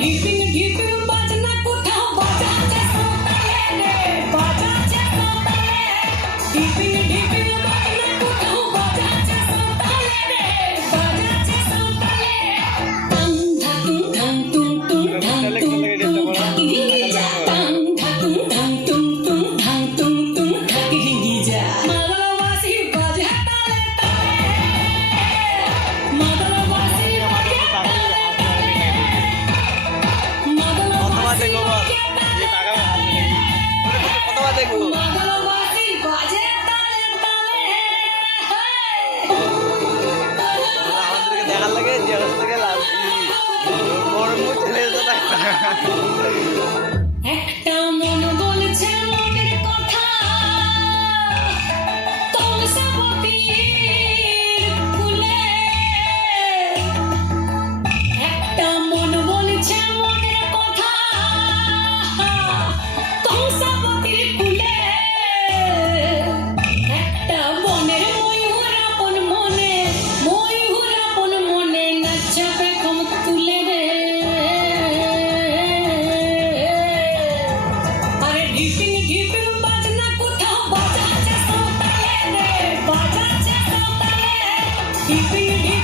ঢিপিং ঢিপিং বাজনা কোথাও বাজাচ্ছে সকালে রে, বাজাচ্ছে সকালে। ঢিপিং ঢিপিং বাজনা কোথাও বাজাচ্ছে সকালে রে, বাজাচ্ছে সকালে। টাং ধাতুং ধাং তুং তুং ধাং তুং তুং ধাকিরি যা, টাং ধাতুং ধাং তুং তুং ধাং তুং তুং ধাকিরি যা। মাদলবাসী বাজে তালে তালে, মাদলবাসী বাজে তালে তালে, মাদলবাসী মাদলবাসী বাজে তালে তালে। আমাদেরকে দেখার লাগে যে অবস্থা গেলাম বড় মুখ ছেলে যেত না। একটা মন বলছে মনের কথা, তমসাবতীর ফুলে। একটা মন বলছে মনের কথা, তমসাবতীর ফুলে। একটা বনের ময়ূর আপন মনে, ময়ূর আপন মনে নাচাবে খম তুলে রে। আরে ঢিপিং ঢিপিং বাজনা কোথাও বাজাচ্ছে সকালে রে, বাজাচ্ছে সকালে। ঢিপিং ঢিপিং